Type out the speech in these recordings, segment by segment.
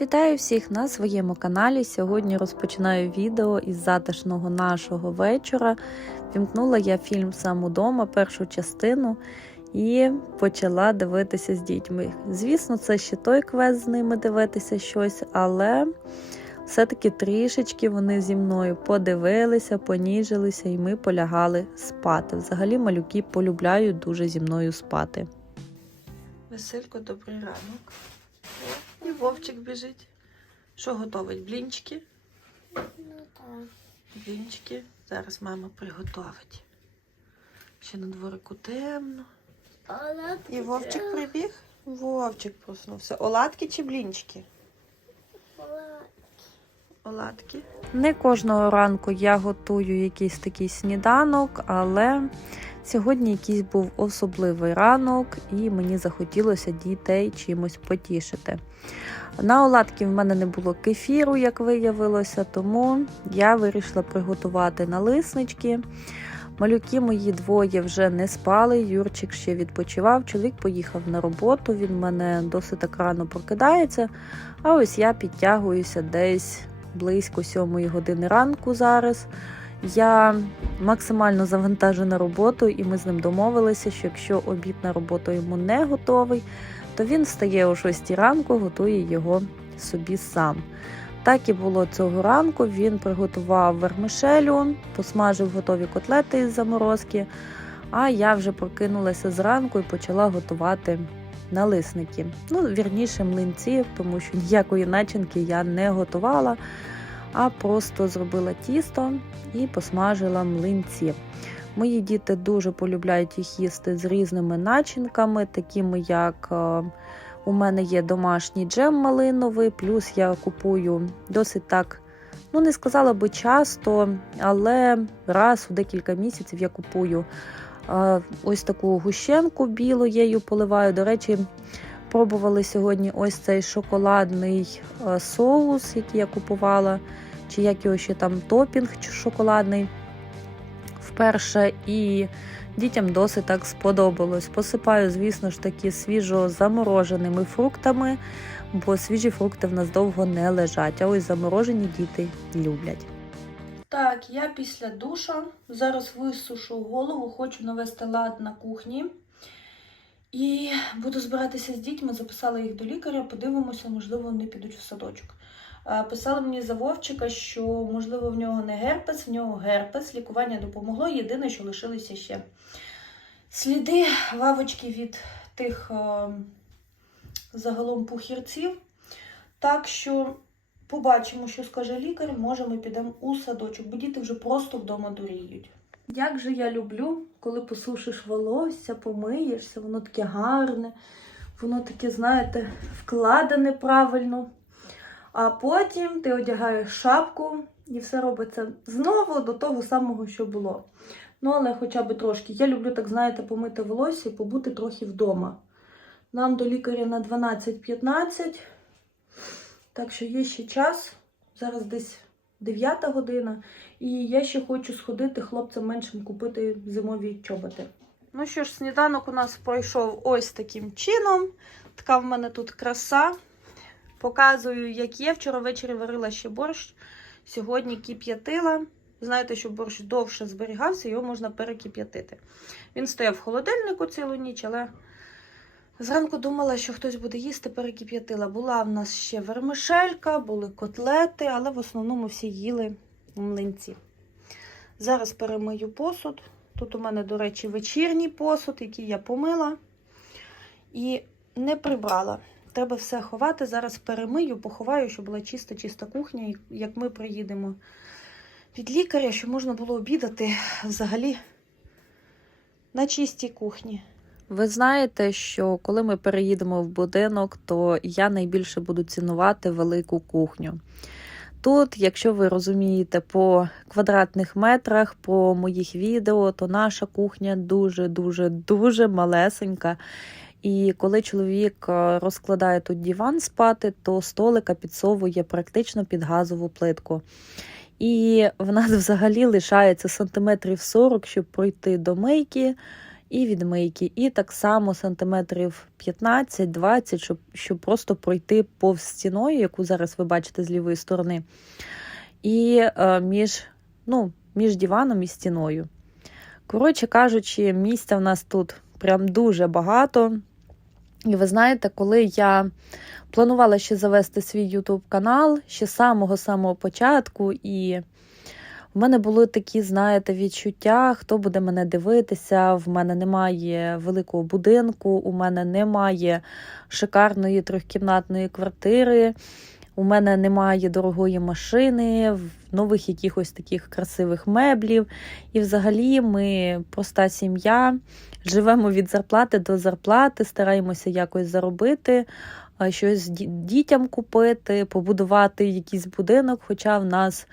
Вітаю всіх на своєму каналі. Сьогодні розпочинаю відео із затишного нашого вечора. Вімкнула я фільм сам удома, першу частину, і почала дивитися з дітьми. Звісно, це ще той квест з ними дивитися щось, але все-таки трішечки вони зі мною подивилися, поніжилися, і ми полягали спати. Взагалі, малюки полюбляють дуже зі мною спати. Василько, добрий ранок. І Вовчик біжить. Що готовить? Блінчики? Ну так. Блінчики. Зараз мама приготовить. Ще на дворику темно. Але І Вовчик прибіг? Вовчик проснувся. Оладки чи блінчики? Оладки. Не кожного ранку я готую якийсь такий сніданок, але сьогодні якийсь був особливий ранок, і мені захотілося дітей чимось потішити. На оладки в мене не було кефіру, як виявилося, тому я вирішила приготувати налиснички. Малюки мої двоє вже не спали. Юрчик ще відпочивав. Чоловік поїхав на роботу. Він мене досить так рано прокидається. А ось я підтягуюся десь близько 7 години ранку зараз. Я максимально завантажена роботою, і ми з ним домовилися, що якщо обід на роботу йому не готовий, то він встає о 6 ранку, готує його собі сам. Так і було цього ранку. Він приготував вермишелю, посмажив готові котлети із заморозки. А я вже прокинулася зранку і почала готувати налисники. Ну, вірніше, млинці, тому що ніякої начинки я не готувала, а просто зробила тісто і посмажила млинці. Мої діти дуже полюбляють їх їсти з різними начинками, такими як е, у мене є домашній джем малиновий, плюс я купую досить так, ну не сказала би часто, але раз у декілька місяців я купую е, ось таку гущенку білу, я її поливаю. До речі, пробували сьогодні ось цей шоколадний е, соус, який я купувала, чи як його ще там топінг чи шоколадний. Вперше і дітям досить так сподобалось. Посипаю, звісно ж таки, свіжо замороженими фруктами, бо свіжі фрукти в нас довго не лежать, а ось заморожені діти люблять. Так, я після душа зараз висушу голову, хочу навести лад на кухні. І буду збиратися з дітьми, записала їх до лікаря, подивимося, можливо, вони підуть в садочок. Е, Писали мені за Вовчика, що, можливо, в нього не герпес, в нього герпес. Лікування допомогло. Єдине, що лишилися ще сліди вавочки від тих е, загалом пухірців. Так що побачимо, що скаже лікар. Може, ми підемо у садочок, бо діти вже просто вдома дуріють. Як же я люблю, коли посушиш волосся, помиєшся, воно таке гарне, воно таке, знаєте, вкладене правильно. А потім ти одягаєш шапку і все робиться знову до того самого, що було. Ну, але хоча б трошки. Я люблю, так знаєте, помити волосся і побути трохи вдома. Нам до лікаря на 12.15, так що є ще час. Зараз десь 9 година. І я ще хочу сходити хлопцям меншим купити зимові чоботи. Ну що ж, сніданок у нас пройшов ось таким чином. Така в мене тут краса. Показую, як є. Вчора ввечері варила ще борщ. Сьогодні кип'ятила. Знаєте, що борщ довше зберігався, його можна перекип'ятити. Він стояв в холодильнику цілу ніч, але зранку думала, що хтось буде їсти, перекип'ятила. Була в нас ще вермишелька, були котлети, але в основному всі їли млинці. Зараз перемию посуд. Тут у мене, до речі, вечірній посуд, який я помила і не прибрала. Треба все ховати. Зараз перемию, поховаю, щоб була чиста, чиста кухня. Як ми приїдемо від лікаря, щоб можна було обідати взагалі на чистій кухні. Ви знаєте, що коли ми переїдемо в будинок, то я найбільше буду цінувати велику кухню. Тут, якщо ви розумієте, по квадратних метрах, по моїх відео, то наша кухня дуже-дуже дуже малесенька. І коли чоловік е, розкладає тут диван спати, то столика підсовує практично під газову плитку. І в нас взагалі лишається сантиметрів 40, щоб пройти до мийки і відмийки, і так само сантиметрів 15-20, щоб, щоб просто пройти повз стіною, яку зараз ви бачите з лівої сторони, і е, між, ну, між диваном і стіною. Коротше кажучи, місця в нас тут прям дуже багато. І ви знаєте, коли я планувала ще завести свій YouTube канал ще з самого-самого початку, і в мене були такі, знаєте, відчуття, хто буде мене дивитися. В мене немає великого будинку, у мене немає шикарної трьохкімнатної квартири, у мене немає дорогої машини, нових якихось таких красивих меблів. І взагалі ми проста сім'я, живемо від зарплати до зарплати, стараємося якось заробити, щось дітям купити, побудувати якийсь будинок. Хоча в нас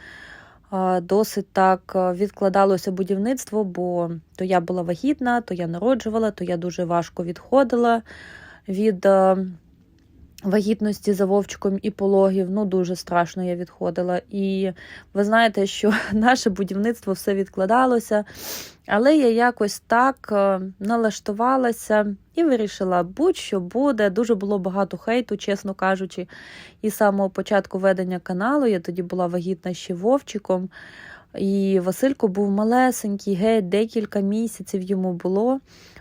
досить так відкладалося будівництво, бо то я була вагітна, то я народжувала, то я дуже важко відходила від а, вагітності за вовчиком і пологів. Ну, дуже страшно я відходила. І ви знаєте, що наше будівництво все відкладалося. Але я якось так е, налаштувалася і вирішила, будь-що буде. Дуже було багато хейту, чесно кажучи. І з самого початку ведення каналу я тоді була вагітна ще вовчиком. І Василько був малесенький, геть, декілька місяців йому було.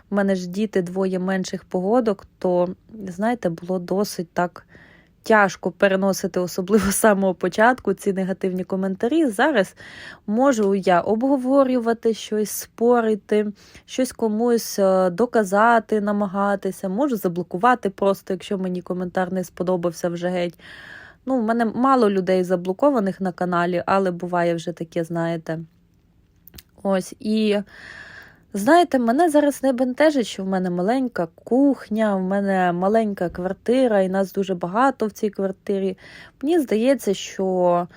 У мене ж діти двоє менших погодок, то, знаєте, було досить так тяжко переносити, особливо з самого початку, ці негативні коментарі. Зараз можу я обговорювати щось, спорити, щось комусь е, доказати, намагатися, можу заблокувати просто, якщо мені коментар не сподобався вже геть. Ну, в мене мало людей заблокованих на каналі, але буває вже таке, знаєте. Ось і. Знаєте, мене зараз не бентежить, що в мене маленька кухня, в мене маленька квартира, і нас дуже багато в цій квартирі. Мені здається, що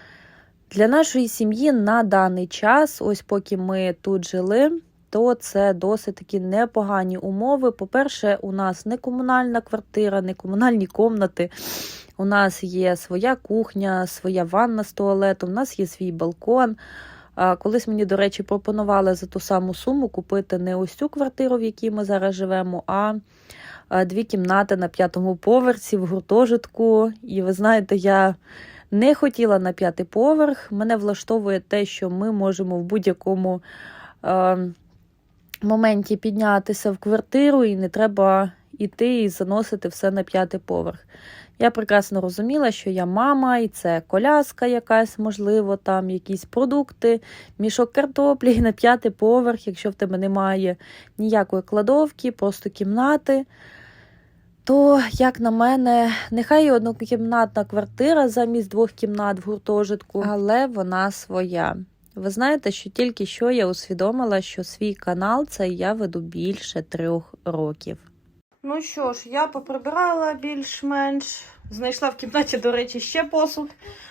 для нашої сім'ї на даний час, ось поки ми тут жили, то це досить такі непогані умови. По-перше, у нас не комунальна квартира, не комунальні комнати. У нас є своя кухня, своя ванна з туалетом, у нас є свій балкон. Колись мені, до речі, пропонували за ту саму суму купити не ось цю квартиру, в якій ми зараз живемо, а дві кімнати на п'ятому поверсі в гуртожитку. І ви знаєте, я не хотіла на п'ятий поверх. Мене влаштовує те, що ми можемо в будь-якому моменті піднятися в квартиру, і не треба йти і заносити все на п'ятий поверх. Я прекрасно розуміла, що я мама, і це коляска якась, можливо, там якісь продукти, мішок картоплі на п'ятий поверх, якщо в тебе немає ніякої кладовки, просто кімнати. То, як на мене, нехай і однокімнатна квартира замість двох кімнат в гуртожитку, але вона своя. Ви знаєте, що тільки що я усвідомила, що свій канал це я веду більше трьох років. Ну що ж, я поприбирала більш-менш. Знайшла в кімнаті, до речі, ще посуд,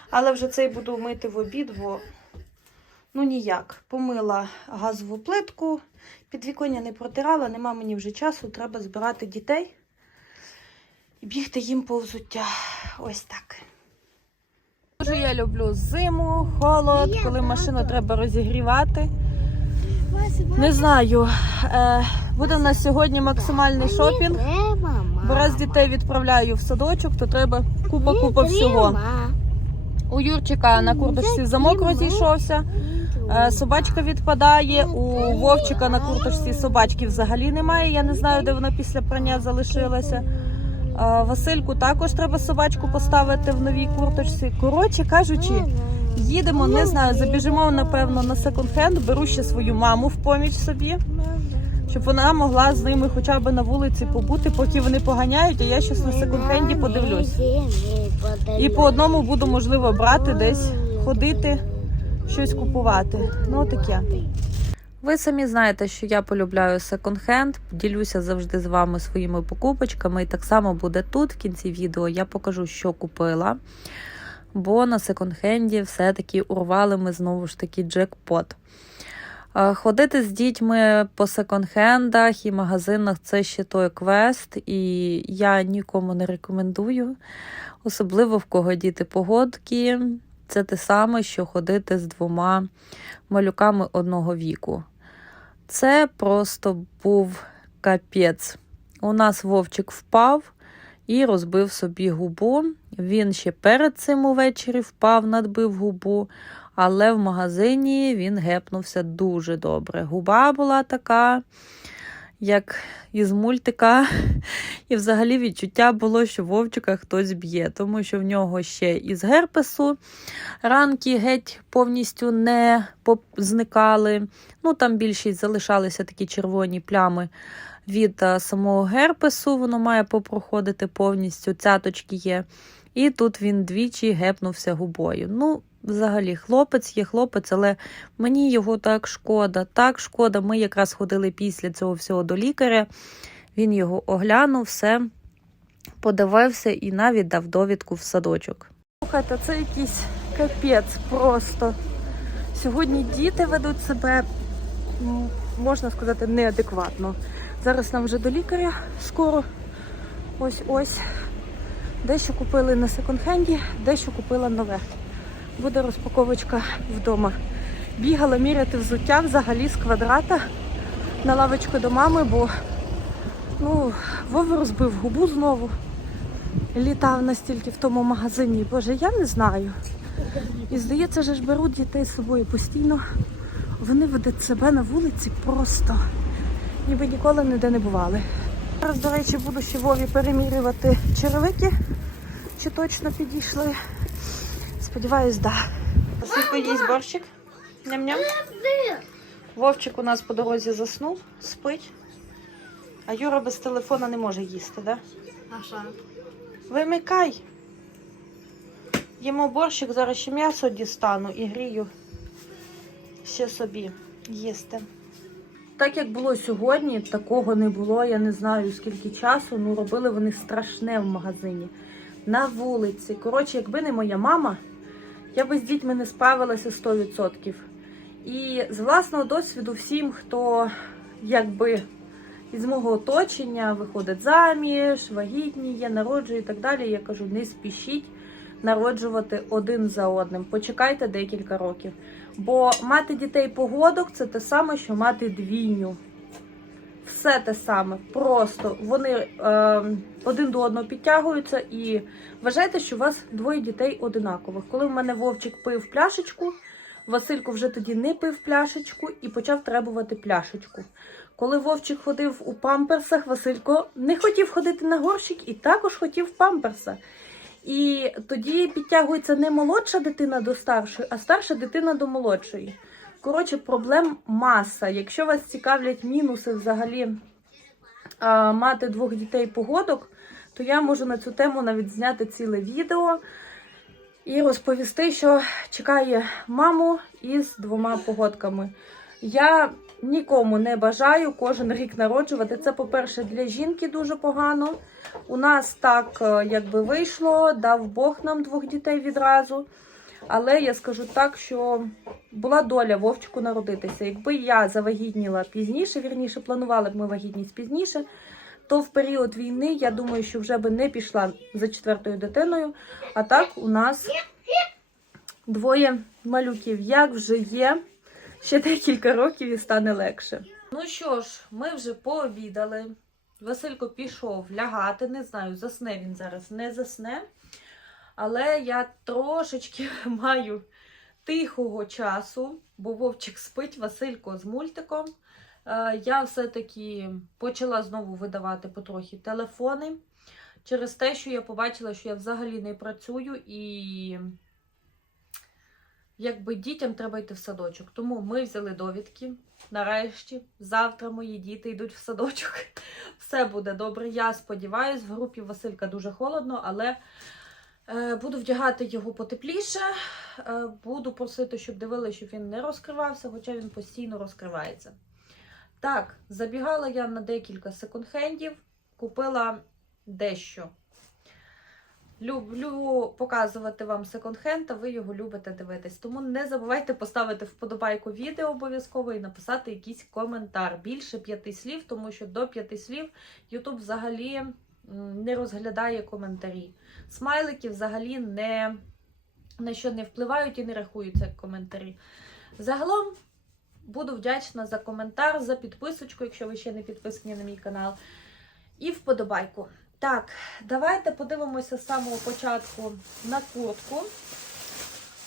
але вже цей буду мити в обід, бо ну ніяк. Помила газову плитку, підвіконня не протирала, нема мені вже часу, треба збирати дітей і бігти їм по взуття. Ось так. Дуже я люблю зиму, холод, коли машину треба розігрівати. Не знаю, е, буде в нас сьогодні максимальний шопінг. Бо раз дітей відправляю в садочок, то треба купа-купа всього. У Юрчика на курточці замок розійшовся, е, собачка відпадає. У Вовчика на курточці собачки взагалі немає. Я не знаю, де вона після прання залишилася. Е, Васильку також треба собачку поставити в новій курточці. Коротше кажучи, їдемо, не знаю, забіжимо напевно на секонд-хенд, беру ще свою маму в поміч собі. Щоб вона могла з ними хоча б на вулиці побути, поки вони поганяють, а я щось на секонд-хенді подивлюсь. І по одному буду, можливо, брати десь, ходити, щось купувати. Ну, таке. Ви самі знаєте, що я полюбляю секонд-хенд, ділюся завжди з вами своїми покупочками, і так само буде тут в кінці відео. Я покажу, що купила. Бо на секонд-хенді все-таки урвали ми знову ж таки джекпот. Ходити з дітьми по секонд-хендах і магазинах це ще той квест, і я нікому не рекомендую, особливо в кого діти погодки. Це те саме, що ходити з двома малюками одного віку. Це просто був капець. У нас вовчик впав і розбив собі губу. Він ще перед цим увечері впав, надбив губу, але в магазині він гепнувся дуже добре. Губа була така, як із мультика. І взагалі відчуття було, що вовчика хтось б'є, тому що в нього ще із герпесу ранки геть повністю не зникали. Ну там більшість залишалися такі червоні плями від самого герпесу. Воно має попроходити повністю. Цяточки є. І тут він двічі гепнувся губою. Ну, взагалі, хлопець є хлопець, але мені його так шкода, так шкода. Ми якраз ходили після цього всього до лікаря. Він його оглянув, все подивився і навіть дав довідку в садочок. Слухайте, це якийсь капець просто. Сьогодні діти ведуть себе, можна сказати, неадекватно. Зараз нам вже до лікаря скоро. Ось ось. Дещо купили на секонд-хенді, дещо купила нове. Буде розпаковочка вдома. Бігала міряти взуття взагалі з квадрата на лавочку до мами, бо ну, Вова розбив губу знову. Літав настільки в тому магазині. Боже, я не знаю. І здається, ж беруть дітей з собою постійно. Вони ведуть себе на вулиці просто, ніби ніколи ніде не бували. Зараз, до речі, буду ще Вові перемірювати черевики, чи точно підійшли. Сподіваюсь, да. Василько їсть борщик. Ням-ням. Вовчик у нас по дорозі заснув, спить. А Юра без телефона не може їсти, да? А що? Вимикай. Їмо борщик, зараз ще м'ясо дістану і грію ще собі їсти. Так як було сьогодні, такого не було. Я не знаю скільки часу. Ну робили вони страшне в магазині. На вулиці. Коротше, якби не моя мама, я би з дітьми не справилася 100%. І з власного досвіду, всім, хто якби із мого оточення виходить заміж, вагітніє, народжує і так далі. Я кажу, не спішіть народжувати один за одним. Почекайте декілька років. Бо мати дітей погодок це те саме, що мати двійню. Все те саме. Просто вони е, один до одного підтягуються і вважайте, що у вас двоє дітей одинакових. Коли в мене Вовчик пив пляшечку, Василько вже тоді не пив пляшечку і почав требувати пляшечку. Коли Вовчик ходив у памперсах, Василько не хотів ходити на горщик і також хотів памперса. І тоді підтягується не молодша дитина до старшої, а старша дитина до молодшої. Коротше, проблем маса. Якщо вас цікавлять мінуси взагалі а, мати двох дітей погодок, то я можу на цю тему навіть зняти ціле відео і розповісти, що чекає маму із двома погодками. Я нікому не бажаю кожен рік народжувати. Це, по-перше, для жінки дуже погано. У нас так е, якби вийшло, дав Бог нам двох дітей відразу. Але я скажу так, що була доля Вовчику народитися. Якби я завагітніла пізніше, вірніше, планувала б ми вагітність пізніше, то в період війни я думаю, що вже би не пішла за четвертою дитиною. А так у нас двоє малюків. Як вже є, ще декілька років і стане легше. Ну що ж, ми вже пообідали. Василько пішов лягати. Не знаю, засне він зараз, не засне. Але я трошечки маю тихого часу, бо Вовчик спить, Василько з мультиком. Е, Я все-таки почала знову видавати потрохи телефони через те, що я побачила, що я взагалі не працюю і якби дітям треба йти в садочок. Тому ми взяли довідки. Нарешті, завтра мої діти йдуть в садочок. Все буде добре. Я сподіваюся, в групі Василька дуже холодно, але е, буду вдягати його потепліше. Е, буду просити, щоб дивили, щоб він не розкривався, хоча він постійно розкривається. Так, забігала я на декілька секонд-хендів, купила дещо. Люблю показувати вам секонд-хенд, а ви його любите дивитись. Тому не забувайте поставити вподобайку відео обов'язково і написати якийсь коментар. Більше п'яти слів, тому що до п'яти слів YouTube взагалі не розглядає коментарі. Смайлики взагалі не, на що не впливають і не рахуються коментарі. Загалом Буду вдячна за коментар, за підписочку, якщо ви ще не підписані на мій канал. І вподобайку. Так, давайте подивимося з самого початку на куртку.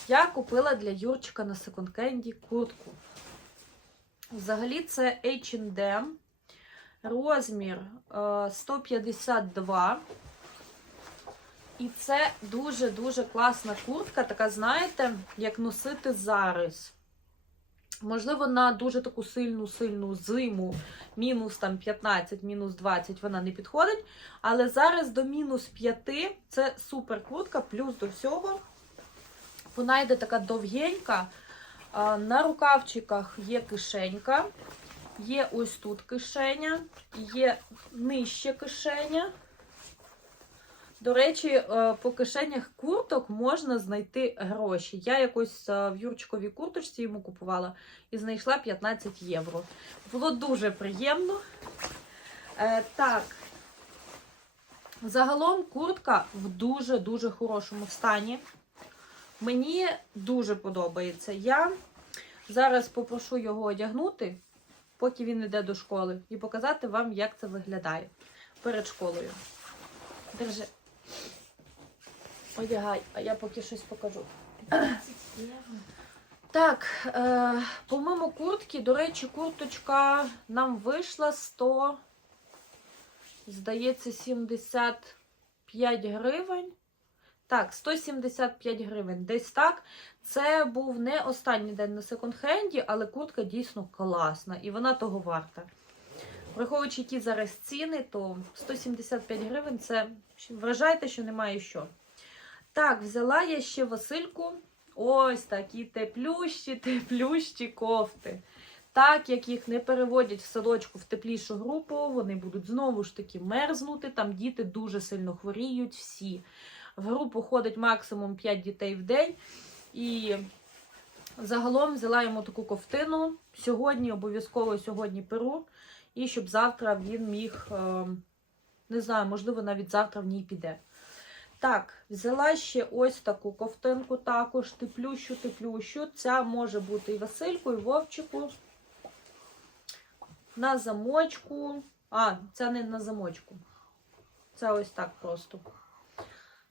Я купила для Юрчика на секонд-кенді куртку. Взагалі це H&M, розмір е, 152. І це дуже-дуже класна куртка, така, знаєте, як носити зараз. Можливо, на дуже таку сильну сильну зиму, мінус там 15, мінус 20 вона не підходить. Але зараз до мінус 5 це супер куртка, плюс до всього. Вона йде така довгенька. На рукавчиках є кишенька, є ось тут кишеня, є нижче кишеня. До речі, е, по кишенях курток можна знайти гроші. Я якось е, в Юрчиковій курточці йому купувала і знайшла 15 євро. Було дуже приємно. Е, Так, загалом куртка в дуже-дуже хорошому стані. Мені дуже подобається. Я зараз попрошу його одягнути, поки він йде до школи, і показати вам, як це виглядає перед школою. Держи. Одягай, а я поки щось покажу. Так, е, помимо куртки, до речі, курточка нам вийшла 100, здається, 75 гривень. Так, 175 гривень. Десь так. Це був не останній день на секонд-хенді, але куртка дійсно класна і вона того варта. Враховуючи які зараз ціни, то 175 гривень це вважайте, що немає що. Так, взяла я ще Васильку. Ось такі теплющі, теплющі кофти. Так як їх не переводять в садочку в теплішу групу, вони будуть знову ж таки мерзнути. Там діти дуже сильно хворіють всі. В групу ходить максимум 5 дітей в день. І загалом взяла йому таку ковтину. Сьогодні, обов'язково сьогодні перу. І щоб завтра він міг, е, не знаю, можливо, навіть завтра в ній піде. Так, взяла ще ось таку ковтинку також, теплющу, теплющу. Ця може бути і Васильку, і Вовчику. На замочку. А, це не на замочку. Це ось так просто.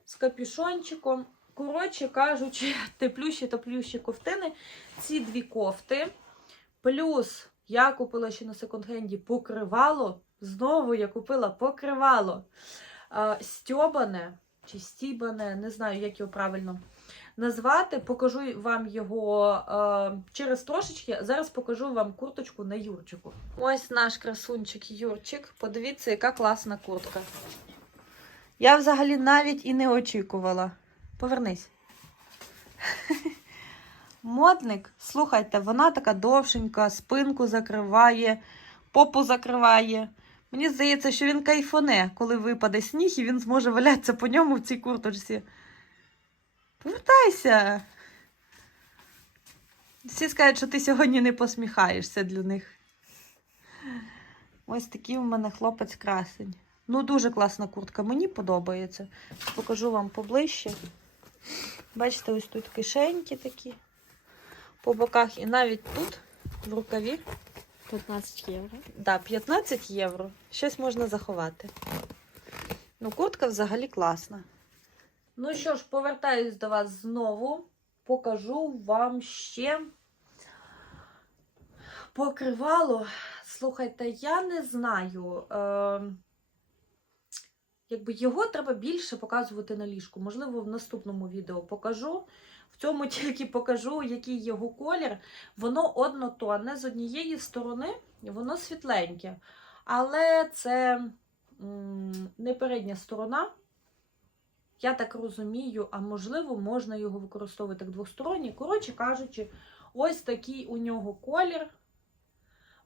З капюшончиком. Коротше кажучи, теплющі теплющі ковтини. Ці дві кофти. Плюс я купила ще на секонд-хенді покривало. Знову я купила покривало. Стьобане чи стібане, не знаю, як його правильно назвати. Покажу вам його через трошечки. Зараз покажу вам курточку на Юрчику. Ось наш красунчик Юрчик. Подивіться, яка класна куртка. Я взагалі навіть і не очікувала. Повернись. Модник, слухайте, вона така довшенька, спинку закриває, попу закриває. Мені здається, що він кайфоне, коли випаде сніг, і він зможе валятися по ньому в цій курточці. Повертайся. Всі скажуть, що ти сьогодні не посміхаєшся для них. Ось такий у мене хлопець красень. Ну, дуже класна куртка, мені подобається. Покажу вам поближче. Бачите, ось тут кишеньки такі по боках, і навіть тут, в рукаві, 15 євро. Да, 15 євро. Щось можна заховати. Ну, куртка взагалі класна. Ну що ж, повертаюсь до вас знову. Покажу вам ще покривало. Слухайте, я не знаю. Е, якби його треба більше показувати на ліжку. Можливо, в наступному відео покажу. В цьому тільки покажу, який його колір. Воно однотонне з однієї сторони, воно світленьке. Але це не передня сторона. Я так розумію, а можливо, можна його використовувати як двосторонній. Коротше кажучи, ось такий у нього колір.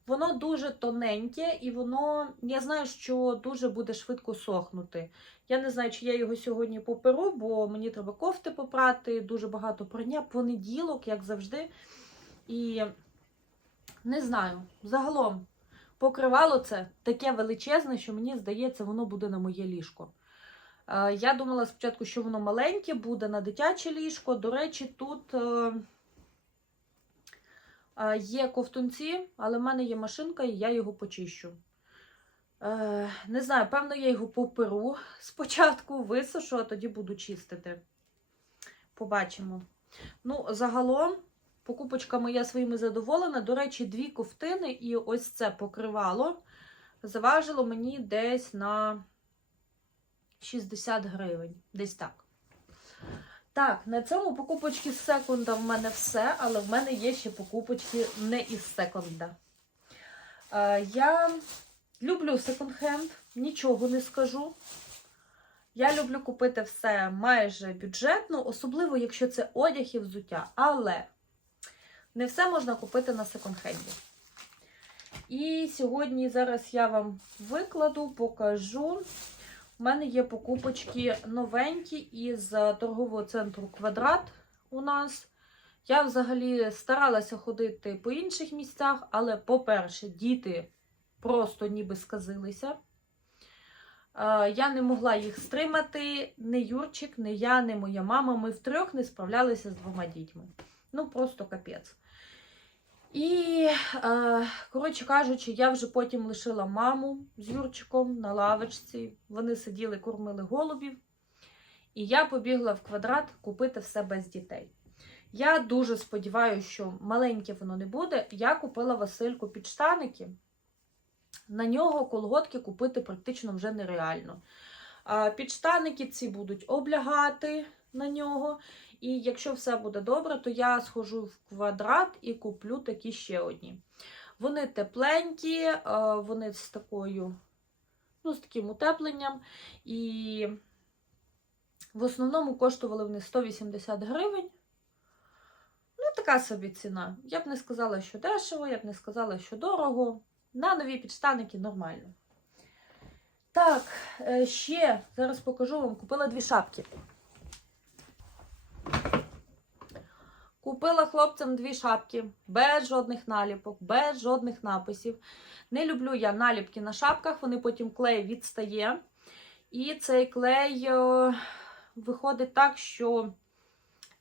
Воно дуже тоненьке, і воно, я знаю, що дуже буде швидко сохнути. Я не знаю, чи я його сьогодні поперу, бо мені треба кофти попрати, дуже багато прання, понеділок, як завжди. І не знаю, загалом покривало це таке величезне, що мені здається, воно буде на моє ліжко. Е, Я думала спочатку, що воно маленьке, буде на дитяче ліжко. До речі, тут е, Є ковтунці, але в мене є машинка, і я його почищу. Е, Не знаю, певно, я його поперу спочатку, висушу, а тоді буду чистити. Побачимо. Ну, загалом, покупочками я своїми задоволена. До речі, дві ковтини і ось це покривало заважило мені десь на 60 гривень. Десь так. Так, на цьому покупочки з секунда в мене все, але в мене є ще покупочки не із секунда. Е, я люблю секонд-хенд, нічого не скажу. Я люблю купити все майже бюджетно, особливо, якщо це одяг і взуття. Але не все можна купити на секонд-хенді. І сьогодні зараз я вам викладу, покажу. У мене є покупочки новенькі із торгового центру Квадрат у нас. Я взагалі старалася ходити по інших місцях, але, по-перше, діти просто ніби сказилися. Е, Я не могла їх стримати. Ні Юрчик, ні я, ні моя мама. Ми втрьох не справлялися з двома дітьми. Ну, просто капець. І, е, коротше кажучи, я вже потім лишила маму з Юрчиком на лавочці. Вони сиділи, кормили голубів. І я побігла в квадрат купити все без дітей. Я дуже сподіваюся, що маленьке воно не буде. Я купила Васильку підштаники. На нього колготки купити практично вже нереально. Підштаники ці будуть облягати на нього. І якщо все буде добре, то я схожу в квадрат і куплю такі ще одні. Вони тепленькі, е, вони з такою, ну, з таким утепленням. І в основному коштували вони 180 гривень. Ну, така собі ціна. Я б не сказала, що дешево, я б не сказала, що дорого. На нові підштаники нормально. Так, е, ще зараз покажу вам, купила дві шапки. Купила хлопцям дві шапки, без жодних наліпок, без жодних написів. Не люблю я наліпки на шапках, вони потім клей відстає. І цей клей е, виходить так, що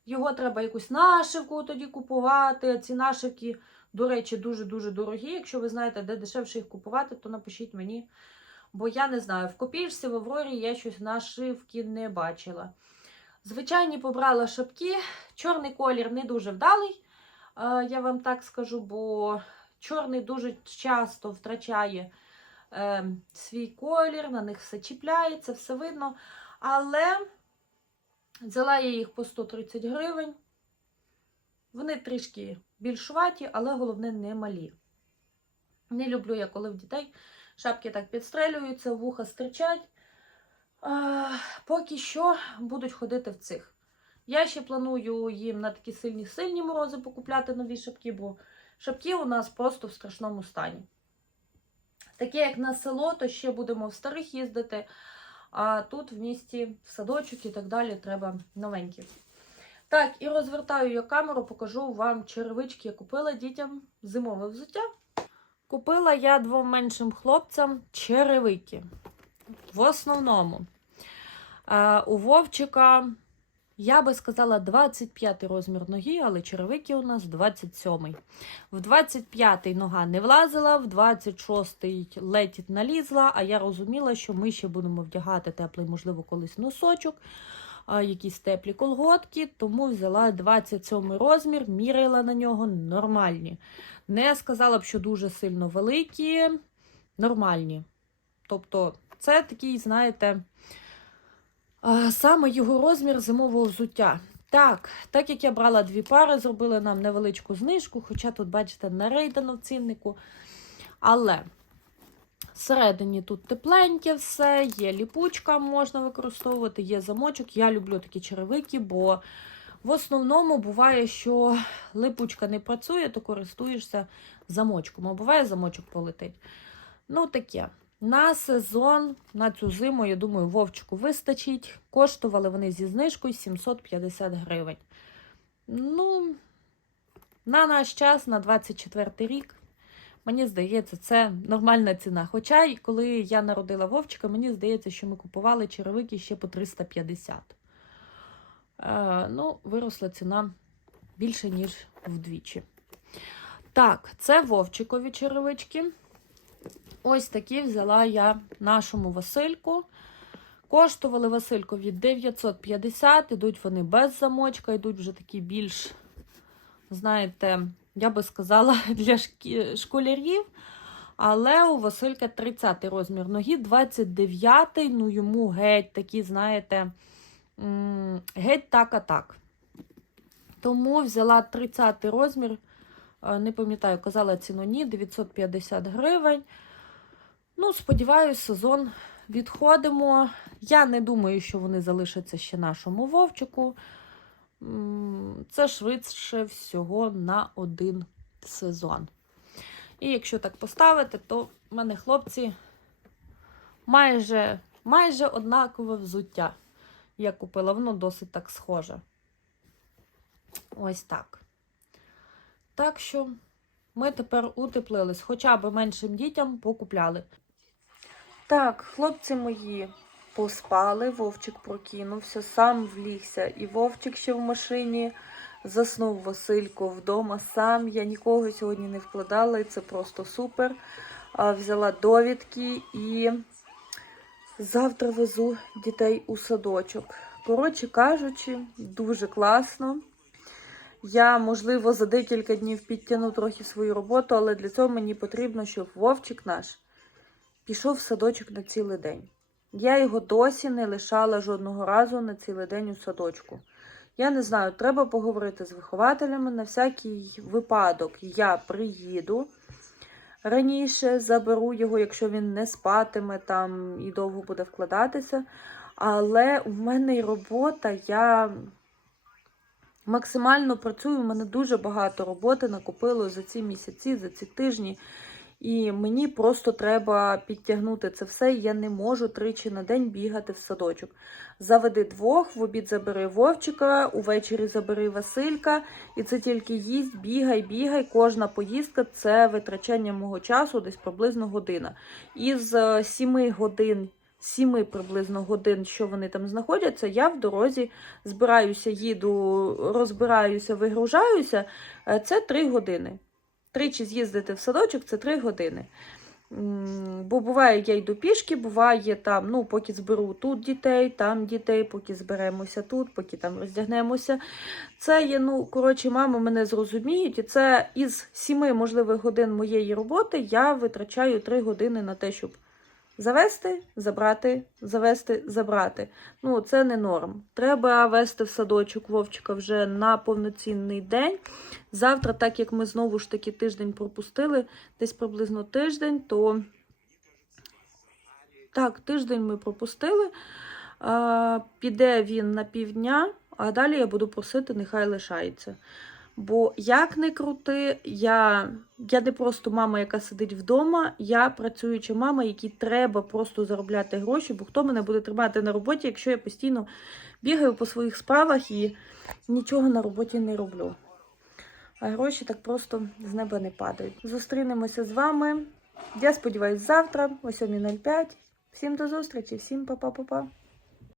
його треба якусь нашивку тоді купувати. Ці нашивки, до речі, дуже-дуже дорогі. Якщо ви знаєте, де дешевше їх купувати, то напишіть мені. Бо я не знаю, в копійці в Аврорі я щось нашивки не бачила. Звичайні побрала шапки. Чорний колір не дуже вдалий, е, я вам так скажу, бо чорний дуже часто втрачає е, свій колір, на них все чіпляється, все видно. Але взяла я їх по 130 гривень. Вони трішки більшуваті, але головне не малі. Не люблю я, коли в дітей шапки так підстрелюються, вуха стирчать. Поки що будуть ходити в цих. Я ще планую їм на такі сильні сильні морози покупляти нові шапки, бо шапки у нас просто в страшному стані. Таке, як на село, то ще будемо в старих їздити, а тут в місті в садочок і так далі треба новенькі. Так, і розвертаю я камеру, покажу вам черевички. Я купила дітям зимове взуття. Купила я двом меншим хлопцям черевики. В основному. Е, у Вовчика, я би сказала, 25 розмір ноги, але черевики у нас 27. В 25-й нога не влазила, в 26-й ледь налізла, а я розуміла, що ми ще будемо вдягати теплий, можливо, колись носочок, е, якісь теплі колготки, тому взяла 27 розмір, міряла на нього нормальні. Не сказала б, що дуже сильно великі, нормальні. Тобто, це такий, знаєте, саме його розмір зимового взуття. Так, так як я брала дві пари, зробили нам невеличку знижку, хоча тут, бачите, на рейдано в ціннику. Але всередині тут тепленьке все, є ліпучка, можна використовувати, є замочок. Я люблю такі черевики, бо в основному буває, що липучка не працює, то користуєшся замочком. А буває, замочок полетить. Ну, таке. На сезон, на цю зиму, я думаю, вовчику вистачить. Коштували вони зі знижкою 750 гривень. Ну, на наш час, на 24 рік, мені здається, це нормальна ціна. Хоча, коли я народила вовчика, мені здається, що ми купували черевики ще по 350. Е, ну, виросла ціна більше, ніж вдвічі. Так, це вовчикові черевички. Ось такі взяла я нашому Васильку. Коштували Василькові 950, ідуть вони без замочка, йдуть вже такі більш, знаєте, я би сказала, для школярів. Але у Василька 30 розмір ноги, 29 ну йому геть такі, знаєте, геть так а так. Тому взяла 30 розмір, е, не пам'ятаю, казала ціну ні, 950 гривень. Ну, сподіваюсь, сезон відходимо. Я не думаю, що вони залишаться ще нашому вовчику. Це швидше всього на один сезон. І якщо так поставити, то в мене хлопці майже, майже однакове взуття. Я купила, воно досить так схоже. Ось так. Так що ми тепер утеплились, хоча б меншим дітям покупляли. Так, хлопці мої поспали, Вовчик прокинувся, сам влігся, і Вовчик ще в машині. Заснув Василько вдома сам. Я нікого сьогодні не вкладала, і це просто супер. Взяла довідки і завтра везу дітей у садочок. Коротше кажучи, дуже класно. Я, можливо, за декілька днів підтягну трохи свою роботу, але для цього мені потрібно, щоб Вовчик наш пішов в садочок на цілий день. Я його досі не лишала жодного разу на цілий день у садочку. Я не знаю, треба поговорити з вихователями. На всякий випадок я приїду раніше, заберу його, якщо він не спатиме там і довго буде вкладатися. Але у мене й робота, я максимально працюю, у мене дуже багато роботи накопило за ці місяці, за ці тижні. І мені просто треба підтягнути це все. Я не можу тричі на день бігати в садочок. Заведи двох, в обід забери Вовчика, увечері забери Василька. І це тільки їсть, бігай, бігай. Кожна поїздка це витрачання мого часу, десь приблизно година. Із е, сіми годин. Сіми приблизно годин, що вони там знаходяться, я в дорозі збираюся, їду, розбираюся, вигружаюся. Е, Це три години. Тричі з'їздити в садочок це три години. Бо буває, я йду пішки, буває там, ну, поки зберу тут дітей, там дітей, поки зберемося тут, поки там роздягнемося. Це є, ну, коротше, мами мене зрозуміють, і це із сіми можливих годин моєї роботи я витрачаю три години на те, щоб завести, забрати, завести, забрати. Ну, це не норм. Треба вести в садочок Вовчика вже на повноцінний день. Завтра, так як ми знову ж таки тиждень пропустили, десь приблизно тиждень, то так, тиждень ми пропустили. Піде він на півдня, а далі я буду просити, нехай лишається. Бо як не крути, я, я не просто мама, яка сидить вдома, я працююча мама, якій треба просто заробляти гроші, бо хто мене буде тримати на роботі, якщо я постійно бігаю по своїх справах і нічого на роботі не роблю. А гроші так просто з неба не падають. Зустрінемося з вами. Я сподіваюся, завтра о 7.05. Всім до зустрічі, всім па-па-па-па.